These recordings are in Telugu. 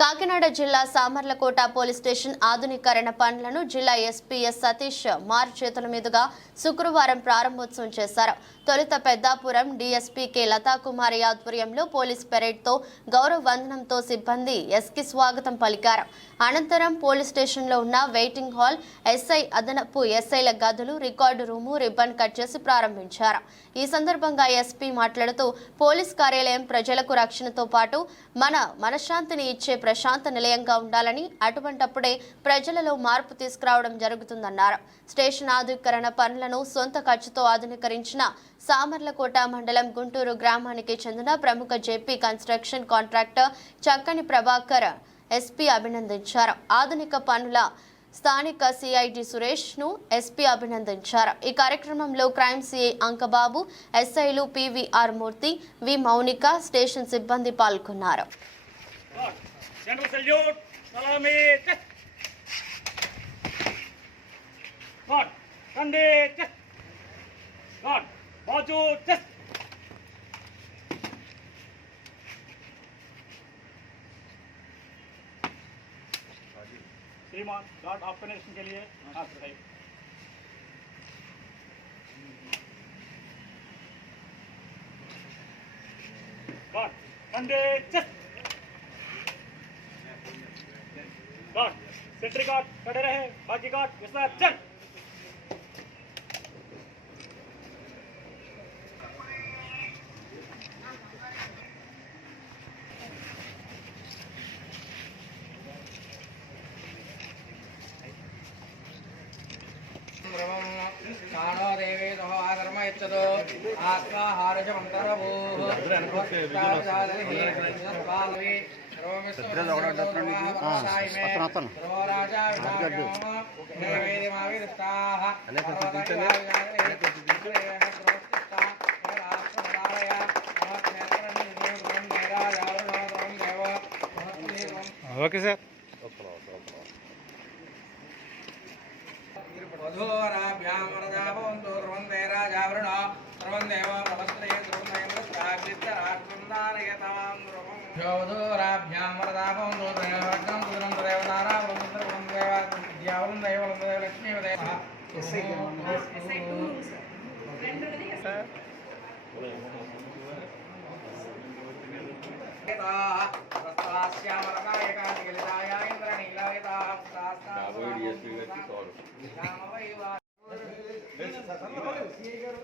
కాకినాడ జిల్లా సామర్లకోట పోలీస్ స్టేషన్ ఆధునీకరణ పనులను జిల్లా ఎస్పీ ఎస్ సతీష్ మార్ చేతుల మీదుగా శుక్రవారం ప్రారంభోత్సవం చేశారు. తొలుత పెద్దాపురం డీఎస్పీ కె లతాకుమారి ఆధ్వర్యంలో పోలీస్ పెరేడ్తో గౌరవ వందనంతో సిబ్బంది ఎస్కి స్వాగతం పలికారు. అనంతరం పోలీస్ స్టేషన్లో ఉన్న వెయిటింగ్ హాల్, ఎస్ఐ అదనపు ఎస్ఐల గదులు, రికార్డు రూము రిబ్బన్ కట్ చేసి ప్రారంభించారు. ఈ సందర్భంగా ఎస్పీ మాట్లాడుతూ పోలీస్ కార్యాలయం ప్రజలకు రక్షణతో పాటు మనశ్శాంతిని ఇచ్చే ప్రశాంత నిలయంగా ఉండాలని, అటువంటప్పుడే ప్రజలలో మార్పు తీసుకురావడం జరుగుతుందన్నారు. స్టేషన్ ఆధునీకరణ పనులను సొంత ఖర్చుతో ఆధునీకరించిన సామర్లకోట మండలం గుంటూరు గ్రామానికి చెందిన ప్రముఖ జేపీ కన్స్ట్రక్షన్ కాంట్రాక్టర్ చక్కని ప్రభాకర్ ఎస్పీ అభినందించారు. ఆధునిక పనుల స్థానిక సిఐడి సురేష్ ను ఎస్పీ అభినందించారు. ఈ కార్యక్రమంలో క్రైమ్ సిఐ అంకబాబు, ఎస్ఐలు పివిఆర్ మూర్తి, వి మౌనిక, స్టేషన్ సిబ్బంది పాల్గొన్నారు. श्रीमान गार्ड आपके नेशन के लिए हाथ उठाइए। गार्ड कंधे चेस्ट, गार्ड सेंट्री गार्ड खड़े रहे, बाकी गार्ड विस्तार चल। कानो देवी तहो आधर्म यच्छतो आत्माहारजमन्तरभूः ओके सर। वधूवराभ्यां वरदाभवन्तु ध्रुवन्ते राजावृणो ध्रुवन्देव नमस्ते ध्रुवन्देवराष्ट्रन्दारयतां ध्रुवम् वधूवराभ्यां वरदाभवन्तु ध्रुवन्तं ध्रुवन्देवतारावृन्देव लक्ष्मीवदेव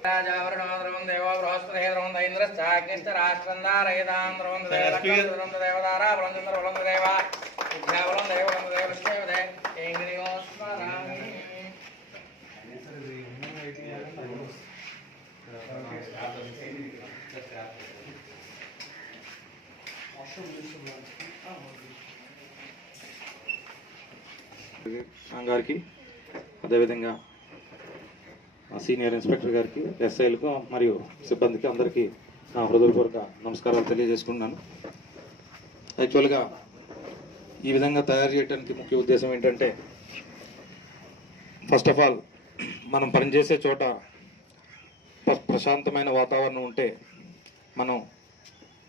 राजावरणोद्रवं देवो बृहस्पतिः द्रवं इंद्रश्चाग्निश्च राष्ट्रन्दारयतां द्रवं देवदारा ब्रह्मचन्द्र देव विद्यावलं देव लक्ष्मीवदे इंद्रियो स्मरामि గారికి అదేవిధంగా సీనియర్ ఇన్స్పెక్టర్ గారికి, ఎస్ఐలకు మరియు సిబ్బందికి అందరికీ నా హృదయపూర్వక నమస్కారాలు తెలియజేసుకుంటున్నాను. యాక్చువల్గా ఈ విధంగా తయారు చేయడానికి ముఖ్య ఉద్దేశం ఏంటంటే, ఫస్ట్ ఆఫ్ ఆల్ మనం పనిచేసే చోట ప్రశాంతమైన వాతావరణం ఉంటే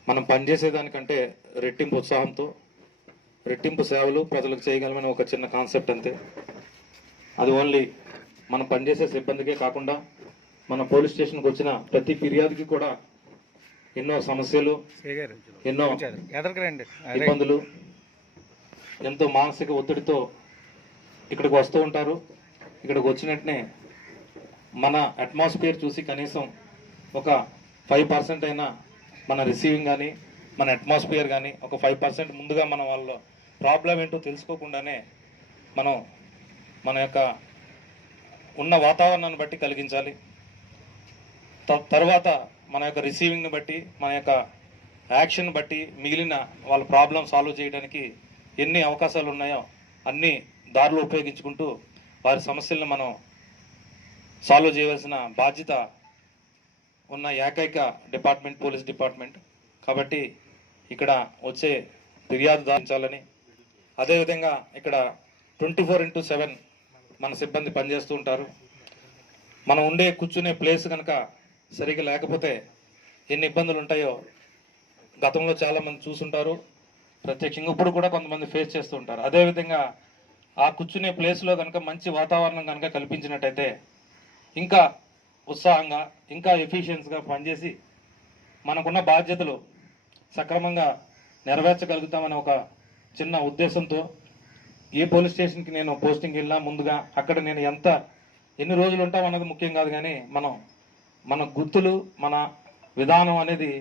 మనం పనిచేసేదానికంటే రెట్టింపు ఉత్సాహంతో రెట్టింపు సేవలు ప్రజలకు చేయగలమని ఒక చిన్న కాన్సెప్ట్ అంతే. అది ఓన్లీ మనం పనిచేసే సిబ్బందికే కాకుండా మన పోలీస్ స్టేషన్కి వచ్చిన ప్రతి ఫిర్యాదుకి కూడా ఎన్నో సమస్యలు, ఎన్నో ఇబ్బందులు, ఎంతో మానసిక ఒత్తిడితో ఇక్కడికి వస్తూ ఉంటారు. ఇక్కడికి వచ్చినట్టునే మన అట్మాస్ఫియర్ చూసి కనీసం ఒక 5% అయినా మన రిసీవింగ్ కానీ మన అట్మాస్ఫియర్ కానీ ఒక 5% ముందుగా మన వాళ్ళ ప్రాబ్లం ఏంటో తెలుసుకోకుండానే మనం మన యొక్క ఉన్న వాతావరణాన్ని బట్టి కలిగించాలి. తర్వాత మన యొక్క రిసీవింగ్ని బట్టి, మన యొక్క యాక్షన్ బట్టి మిగిలిన వాళ్ళ ప్రాబ్లం సాల్వ్ చేయడానికి ఎన్ని అవకాశాలు ఉన్నాయో అన్ని దారులు ఉపయోగించుకుంటూ వారి సమస్యలను మనం సాల్వ్ చేయవలసిన బాధ్యత ఉన్న ఏకైక డిపార్ట్మెంట్ పోలీస్ డిపార్ట్మెంట్. కాబట్టి ఇక్కడ వచ్చే ఫిర్యాదు దాచాలని, అదేవిధంగా ఇక్కడ 24/7 మన సిబ్బంది పనిచేస్తూ ఉంటారు. మనం ఉండే కూర్చునే ప్లేస్ కనుక సరిగ్గా లేకపోతే ఎన్ని ఇబ్బందులు ఉంటాయో గతంలో చాలామంది చూసుంటారు. ప్రత్యక్షంగా ఇప్పుడు కూడా కొంతమంది ఫేస్ చేస్తూ ఉంటారు. అదేవిధంగా ఆ కూర్చునే ప్లేస్లో కనుక మంచి వాతావరణం కనుక కల్పించినట్టయితే ఇంకా ఉత్సాహంగా ఇంకా ఎఫిషియన్స్గా పనిచేసి మనకున్న బాధ్యతలు సక్రమంగా నెరవేర్చగలుగుతామనే ఒక చిన్న ఉద్దేశంతో ఏ పోలీస్ స్టేషన్కి నేను పోస్టింగ్ వెళ్ళినా ముందుగా అక్కడ నేను ఎన్ని రోజులు ఉంటాం అన్నది ముఖ్యం కాదు, కానీ మన గుర్తులు మన విధానం అనేది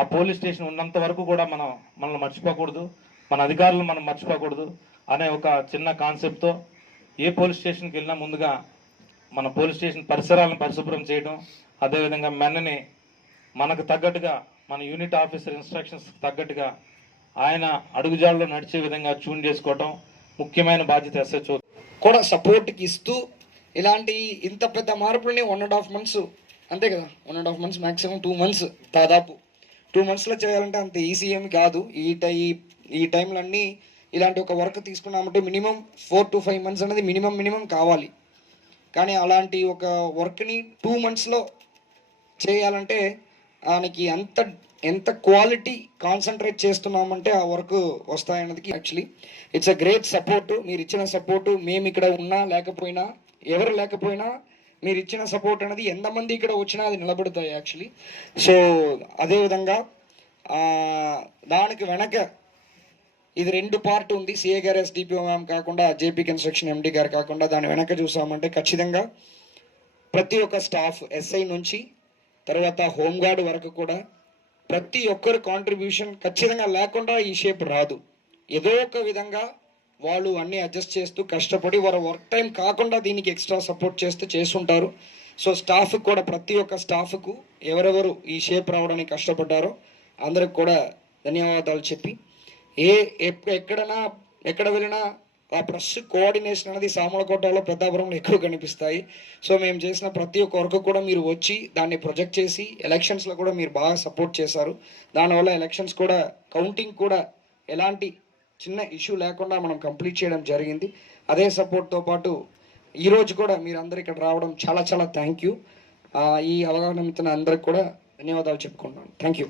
ఆ పోలీస్ స్టేషన్ ఉన్నంత వరకు కూడా మనల్ని మర్చిపోకూడదు, మన అధికారులు మనం మర్చిపోకూడదు అనే ఒక చిన్న కాన్సెప్ట్తో ఏ పోలీస్ స్టేషన్కి వెళ్ళినా ముందుగా మన పోలీస్ స్టేషన్ పరిసరాలను పరిశుభ్రం చేయడం, అదేవిధంగా మెన్నని మనకు తగ్గట్టుగా మన యూనిట్ ఆఫీసర్ ఇన్స్ట్రక్షన్స్ తగ్గట్టుగా ఆయన అడుగుజాడలో నడిచే విధంగా ట్యూన్ చేసుకోవటం ముఖ్యమైన బాధ్యత ఎస్హెచ్ఓ కూడా సపోర్ట్కి ఇస్తూ ఇలాంటి ఇంత పెద్ద మార్పుల్ని 1.5 months అంతే కదా, 1.5 months మ్యాక్సిమం 2 months, దాదాపు 2 monthsలో చేయాలంటే అంత ఈజీ ఏమి కాదు. ఈ టైంలో అన్నీ ఇలాంటి ఒక వర్క్ తీసుకున్నామంటే మినిమం 4 to 5 months అనేది మినిమం కావాలి. కానీ అలాంటి ఒక వర్క్ని 2 monthsలో చేయాలంటే దానికి ఎంత క్వాలిటీ కాన్సన్ట్రేట్ చేస్తున్నామంటే ఆ వర్క్ వస్తాయన్నది actually it's a great support. మీరు ఇచ్చిన సపోర్టు మేము ఇక్కడ ఉన్నా లేకపోయినా ఎవరు లేకపోయినా మీరు ఇచ్చిన సపోర్ట్ అనేది ఎంతమంది ఇక్కడ వచ్చినా అది నిలబడతాయి యాక్చువల్లీ. సో అదేవిధంగా దానికి వెనక ఇది 2 పార్ట్ ఉంది. సిఏ గారు ఎస్డిపిఓ మ్యామ్ కాకుండా జేపీ కన్స్ట్రక్షన్ ఎండి గారు కాకుండా దాని వెనక చూసామంటే ఖచ్చితంగా ప్రతి ఒక్క స్టాఫ్ ఎస్ఐ నుంచి తర్వాత హోంగార్డ్ వరకు కూడా ప్రతి ఒక్కరి కాంట్రిబ్యూషన్ ఖచ్చితంగా లేకుండా ఈ షేప్ రాదు. ఏదో ఒక విధంగా వాళ్ళు అన్నీ అడ్జస్ట్ చేస్తూ కష్టపడి వారి వర్క్ టైం కాకుండా దీనికి ఎక్స్ట్రా సపోర్ట్ చేస్తుంటారు. సో స్టాఫ్కి కూడా ప్రతి ఒక్క స్టాఫ్కు ఎవరెవరు ఈ షేప్ రావడానికి కష్టపడ్డారో అందరికి కూడా ధన్యవాదాలు చెప్పి ఎక్కడ వెళ్ళినా ఆ ప్రెస్ కోఆర్డినేషన్ అనేది సామలకోటలో పెద్దాపురంలో ఎక్కువ కనిపిస్తాయి. సో మేము చేసిన ప్రతి ఒక్క వర్క్ కూడా మీరు వచ్చి దాన్ని ప్రొజెక్ట్ చేసి ఎలక్షన్స్లో కూడా మీరు బాగా సపోర్ట్ చేశారు. దానివల్ల ఎలక్షన్స్ కూడా కౌంటింగ్ కూడా ఎలాంటి చిన్న ఇష్యూ లేకుండా మనం కంప్లీట్ చేయడం జరిగింది. అదే సపోర్ట్తో పాటు ఈరోజు కూడా మీరు అందరు ఇక్కడ రావడం చాలా చాలా థ్యాంక్ యూ. ఈ అవగాహన ఇస్తున్న అందరికి కూడా ధన్యవాదాలు చెప్పుకుంటున్నాను. Thank you.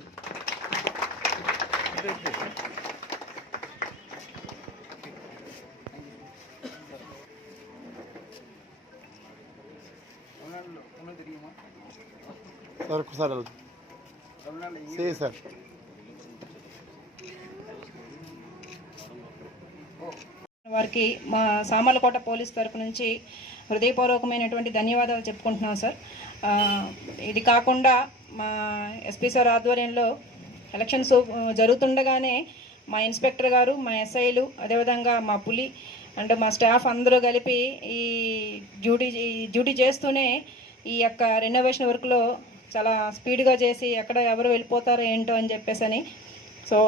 सर सही सर వారికి మా సామర్లకోట పోలీస్ తరపు నుంచి హృదయపూర్వకమైనటువంటి ధన్యవాదాలు చెప్పుకుంటున్నాం సార్. ఇది కాకుండా మా ఎస్పీ సార్ ఆధ్వర్యంలో ఎలక్షన్స్ జరుగుతుండగానే మా ఇన్స్పెక్టర్ గారు, మా ఎస్ఐలు, అదేవిధంగా మా పులి అండ్ మా స్టాఫ్ అందరూ కలిపి ఈ డ్యూటీ చేస్తూనే ఈ యొక్క రెనోవేషన్ వర్క్లో చాలా స్పీడ్గా చేసి ఎక్కడ ఎవరు వెళ్ళిపోతారో ఏంటో అని చెప్పేసి సో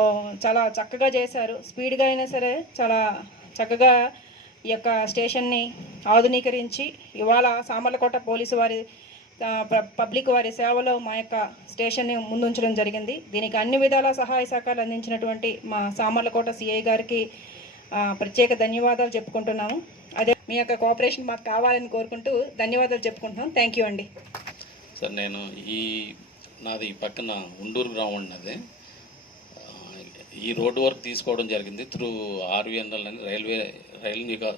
చాలా చక్కగా చేశారు. స్పీడ్గా అయినా సరే చాలా చక్కగా ఈ యొక్క స్టేషన్ని ఆధునీకరించి ఇవాళ సామర్లకోట పోలీసు వారి పబ్లిక్ వారి సేవలో మా యొక్క స్టేషన్ని ముందుంచడం జరిగింది. దీనికి అన్ని విధాల సహాయ సహకారాలు అందించినటువంటి మా సామర్లకోట సిఐ గారికి ప్రత్యేక ధన్యవాదాలు చెప్పుకుంటున్నాము. అదే మీ యొక్క కోఆపరేషన్ మాకు కావాలని కోరుకుంటూ ధన్యవాదాలు చెప్పుకుంటున్నాం. థ్యాంక్ యూ అండి. సార్ నేను నాది పక్కన ఉండూరు గ్రామం ఉన్నది. ఈ రోడ్డు వర్క్ తీసుకోవడం జరిగింది త్రూ ఆర్వీఎన్ఎల్ అని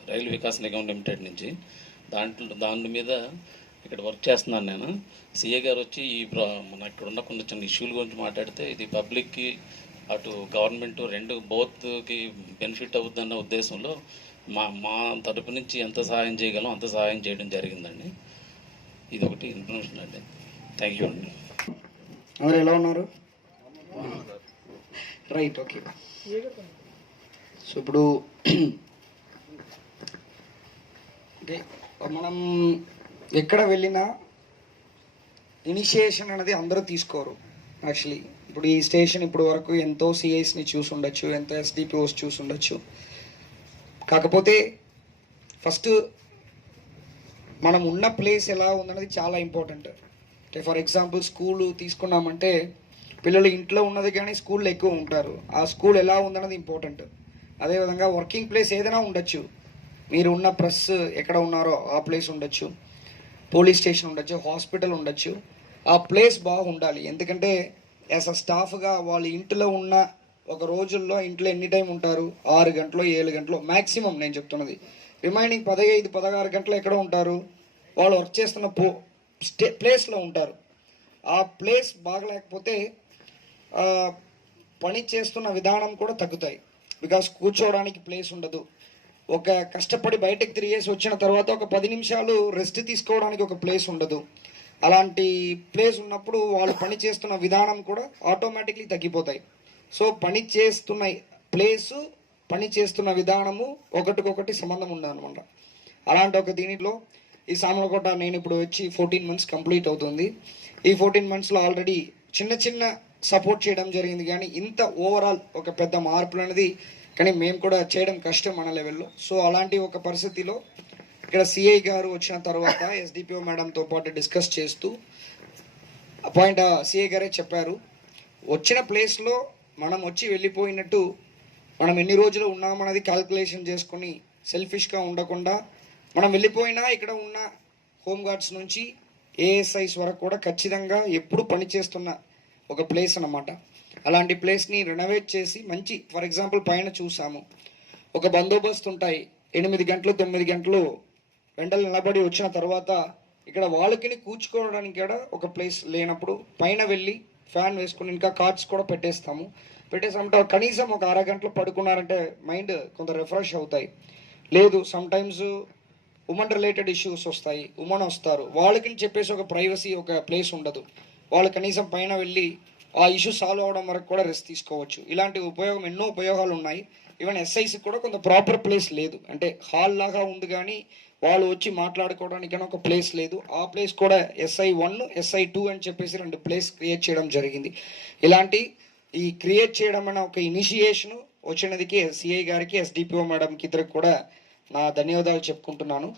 రైల్ వికాస్ నిగమ్ లిమిటెడ్ నుంచి. దాని మీద ఇక్కడ వర్క్ చేస్తున్నాను నేను. సిఏ గారు వచ్చి మన ఇక్కడ ఉన్న కొన్ని చిన్న ఇష్యూల గురించి మాట్లాడితే ఇది పబ్లిక్కి అటు గవర్నమెంట్ రెండు బోత్కి బెనిఫిట్ అవుతుందన్న ఉద్దేశంలో మా తరపు నుంచి ఎంత సహాయం చేయగలం అంత సహాయం చేయడం జరిగిందండి. ఇది ఒకటి ఇన్ఫర్మేషన్ అండి. థ్యాంక్ యూ అండి. అందరూ ఎలా ఉన్నారు? Right, okay. సో ఇప్పుడు ఓకే, మనం ఎక్కడ వెళ్ళినా ఇనిషియేషన్ అనేది అందరూ తీసుకోరు యాక్చువల్లీ. ఇప్పుడు ఈ స్టేషన్ ఇప్పుడు వరకు ఎంతో సిఐస్ని చూసి ఉండొచ్చు, ఎంతో ఎస్డిపిఓస్ చూసి ఉండొచ్చు. కాకపోతే ఫస్ట్ మనం ఉన్న ప్లేస్ ఎలా ఉందన్నది చాలా ఇంపార్టెంట్. అంటే ఫర్ ఎగ్జాంపుల్ స్కూలు తీసుకున్నామంటే పిల్లలు ఇంట్లో ఉన్నది కానీ స్కూల్లో ఎక్కువ ఉంటారు. ఆ స్కూల్ ఎలా ఉందన్నది ఇంపార్టెంట్. అదేవిధంగా వర్కింగ్ ప్లేస్ ఏదైనా ఉండొచ్చు, మీరు ఉన్న ప్రెస్ ఎక్కడ ఉన్నారో ఆ ప్లేస్ ఉండొచ్చు, పోలీస్ స్టేషన్ ఉండొచ్చు, హాస్పిటల్ ఉండొచ్చు. ఆ ప్లేస్ బాగుండాలి. ఎందుకంటే యాజ్ అ స్టాఫ్గా వాళ్ళ ఇంట్లో ఉన్న ఒక రోజుల్లో ఇంట్లో ఎన్ని టైం ఉంటారు? 6 గంటలు 7 గంటలు మ్యాక్సిమం నేను చెప్తున్నది. రిమైనింగ్ 15-16 గంటలు ఎక్కడ ఉంటారు? వాళ్ళు వర్క్ చేస్తున్న ప్లేస్లో ఉంటారు. ఆ ప్లేస్ బాగలేకపోతే పని చేస్తున్న విధానం కూడా తగ్గుతాయి. బికాస్ కూర్చోవడానికి ప్లేస్ ఉండదు. ఒక కష్టపడి బయటకు తిరిగేసి వచ్చిన తర్వాత ఒక 10 నిమిషాలు రెస్ట్ తీసుకోవడానికి ఒక ప్లేస్ ఉండదు. అలాంటి ప్లేస్ ఉన్నప్పుడు వాళ్ళు పని చేస్తున్న విధానం కూడా ఆటోమేటిక్లీ తగ్గిపోతాయి. సో పని చేస్తున్న ప్లేసు, పని చేస్తున్న విధానము ఒకటికొకటి సంబంధం ఉండదన్నమాట. అలాంటి ఒక దీనిలో ఈ సామర్లకోట నేను ఇప్పుడు వచ్చి 14 మంత్స్ కంప్లీట్ అవుతుంది. ఈ 14 మంత్స్లో ఆల్రెడీ చిన్న సపోర్ట్ చేయడం జరిగింది, కానీ ఇంత ఓవరాల్ ఒక పెద్ద మార్పులు అనేది కానీ మేము కూడా చేయడం కష్టం మన లెవెల్లో. సో అలాంటి ఒక పరిస్థితిలో ఇక్కడ సిఐ గారు వచ్చిన తర్వాత ఎస్డిపిఓ మేడంతో పాటు డిస్కస్ చేస్తూ సిఐ గారే చెప్పారు, వచ్చిన ప్లేస్లో మనం వచ్చి వెళ్ళిపోయినట్టు మనం ఎన్ని రోజులు ఉన్నామన్నది క్యాల్కులేషన్ చేసుకొని సెల్ఫిష్గా ఉండకుండా మనం వెళ్ళిపోయినా ఇక్కడ ఉన్న హోంగార్డ్స్ నుంచి ఏఎస్ఐస్ వరకు కూడా ఖచ్చితంగా ఎప్పుడు పనిచేస్తున్న ఒక ప్లేస్ అన్నమాట. అలాంటి ప్లేస్ని రెనోవేట్ చేసి మంచి, ఫర్ ఎగ్జాంపుల్ పైన చూసాము ఒక బందోబస్తు ఉంటాయి, 8 గంటలు 9 గంటలు వెంటలు నిలబడి వచ్చిన తర్వాత ఇక్కడ వాళ్ళకి కూర్చుకోవడానికి కూడా ఒక ప్లేస్ లేనప్పుడు పైన వెళ్ళి ఫ్యాన్ వేసుకుని ఇంకా కార్డ్స్ కూడా పెట్టేసామంటే కనీసం ఒక 6 గంటలు పడుకున్నారంటే మైండ్ కొంత రిఫ్రెష్ అవుతాయి. లేదు some times women related issues వస్తాయి, ఉమెన్ వస్తారు, వాళ్ళకి చెప్పేసి ఒక ప్రైవసీ ఒక ప్లేస్ ఉండదు. వాళ్ళు కనీసం పైన వెళ్ళి ఆ ఇష్యూ సాల్వ్ అవడం వరకు కూడా రెస్ట్ తీసుకోవచ్చు. ఇలాంటి ఎన్నో ఉపయోగాలు ఉన్నాయి. ఈవెన్ ఎస్ఐసి కూడా కొంత ప్రాపర్ ప్లేస్ లేదు, అంటే హాల్ లాగా ఉంది కానీ వాళ్ళు వచ్చి మాట్లాడుకోవడానికైనా ఒక ప్లేస్ లేదు. ఆ ప్లేస్ కూడా SI1 SI2 అని చెప్పేసి 2 ప్లేస్ క్రియేట్ చేయడం జరిగింది. ఇలాంటి ఈ క్రియేట్ చేయడం అనే ఒక ఇనిషియేషన్ వచ్చినదికి సిఐ గారికి, ఎస్డిపిఓ మేడంకి ఇద్దరికి కూడా నా ధన్యవాదాలు చెప్పుకుంటున్నాను.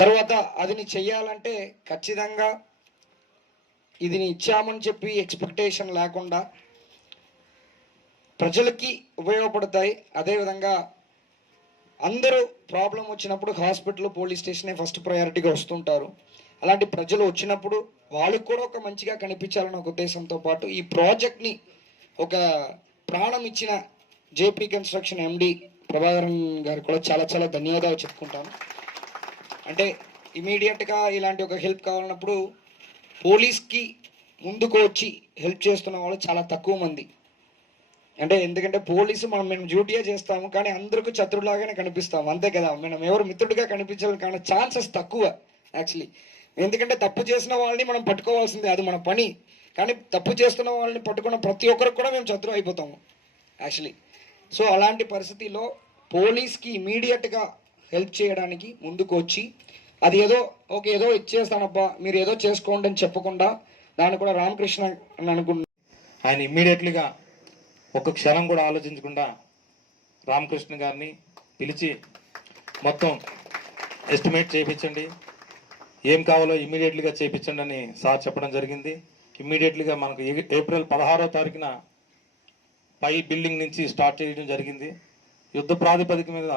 తర్వాత అదిని చెయ్యాలంటే ఖచ్చితంగా ఇదిని ఇచ్చామని చెప్పి ఎక్స్పెక్టేషన్ లేకుండా ప్రజలకి ఉపయోగపడతాయి. అదేవిధంగా అందరూ ప్రాబ్లం వచ్చినప్పుడు హాస్పిటల్, పోలీస్ స్టేషనే ఫస్ట్ ప్రయారిటీగా వస్తుంటారు. అలాంటి ప్రజలు వచ్చినప్పుడు వాళ్ళకు కూడా ఒక మంచిగా కనిపించాలన్న ఒక ఉద్దేశంతో పాటు ఈ ప్రాజెక్ట్ని ఒక ప్రాణం ఇచ్చిన జేపీ కన్స్ట్రక్షన్ MD ప్రభాకరన్ గారు కూడా చాలా ధన్యవాదాలు చెప్పుకుంటాను. అంటే ఇమీడియట్గా ఇలాంటి ఒక హెల్ప్ కావాలన్నప్పుడు పోలీస్కి ముందుకు వచ్చి హెల్ప్ చేస్తున్న వాళ్ళు చాలా తక్కువ మంది. అంటే ఎందుకంటే పోలీసు మేము డ్యూటీయే చేస్తాము కానీ అందరికీ శత్రువులాగానే కనిపిస్తాము, అంతే కదా. మనం ఎవరు మిత్రుడిగా కనిపించాలి కానీ ఛాన్సెస్ తక్కువ యాక్చువల్లీ. ఎందుకంటే తప్పు చేసిన వాళ్ళని మనం పట్టుకోవాల్సిందే, అది మన పని. కానీ తప్పు చేస్తున్న వాళ్ళని పట్టుకున్న ప్రతి ఒక్కరికి కూడా మేము శత్రువు అయిపోతాము యాక్చువల్లీ. సో అలాంటి పరిస్థితిలో పోలీస్కి ఇమీడియట్గా హెల్ప్ చేయడానికి ముందుకు వచ్చి అది ఏదో ఇచ్చేస్తానబ్బా మీరు ఏదో చేసుకోండి అని చెప్పకుండా దాన్ని కూడా రామకృష్ణ అని అనుకుంటున్నాను. ఆయన ఇమ్మీడియట్లీగా ఒక్క క్షణం కూడా ఆలోచించకుండా రామకృష్ణ గారిని పిలిచి మొత్తం ఎస్టిమేట్ చేయించండి, ఏం కావాలో ఇమ్మీడియట్లీగా చేయించండి అని సార్ చెప్పడం జరిగింది. ఇమ్మీడియట్లీగా మనకు ఏప్రిల్ 16వ తారీఖున పై బిల్డింగ్ నుంచి స్టార్ట్ చేయడం జరిగింది. యుద్ధ ప్రాతిపదిక మీద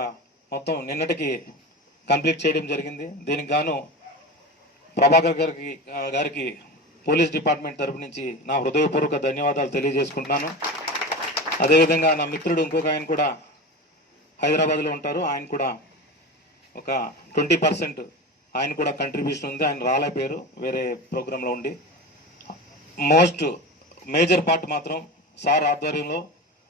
మొత్తం నిన్నటికి కంప్లీట్ చేయడం జరిగింది. దీనికి గాను ప్రభాకర్ గారికి పోలీస్ డిపార్ట్మెంట్ తరపు నుంచి నా హృదయపూర్వక ధన్యవాదాలు తెలియజేసుకుంటున్నాను. అదేవిధంగా నా మిత్రుడు ఇంకొక ఆయన కూడా హైదరాబాద్లో ఉంటారు, ఆయన కూడా ఒక 20% ఆయన కూడా కంట్రిబ్యూషన్ ఉంది. ఆయన రాలేకపోయారు, వేరే ప్రోగ్రాంలో ఉండి. మేజర్ పార్ట్ మాత్రం సార్ ఆధ్వర్యంలో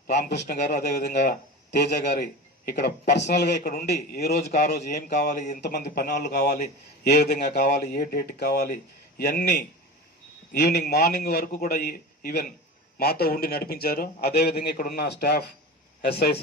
రామకృష్ణ గారు అదేవిధంగా తేజ గారి ఇక్కడ పర్సనల్గా ఇక్కడ ఉండి ఏ రోజుకి ఆ రోజు ఏం కావాలి, ఎంతమంది పని వాళ్ళు కావాలి, ఏ విధంగా కావాలి, ఏ డేట్కి కావాలి, ఇవన్నీ ఈవినింగ్ మార్నింగ్ వరకు కూడా ఈవెన్ మాతో ఉండి నడిపించారు. అదేవిధంగా ఇక్కడ ఉన్న స్టాఫ్, SIs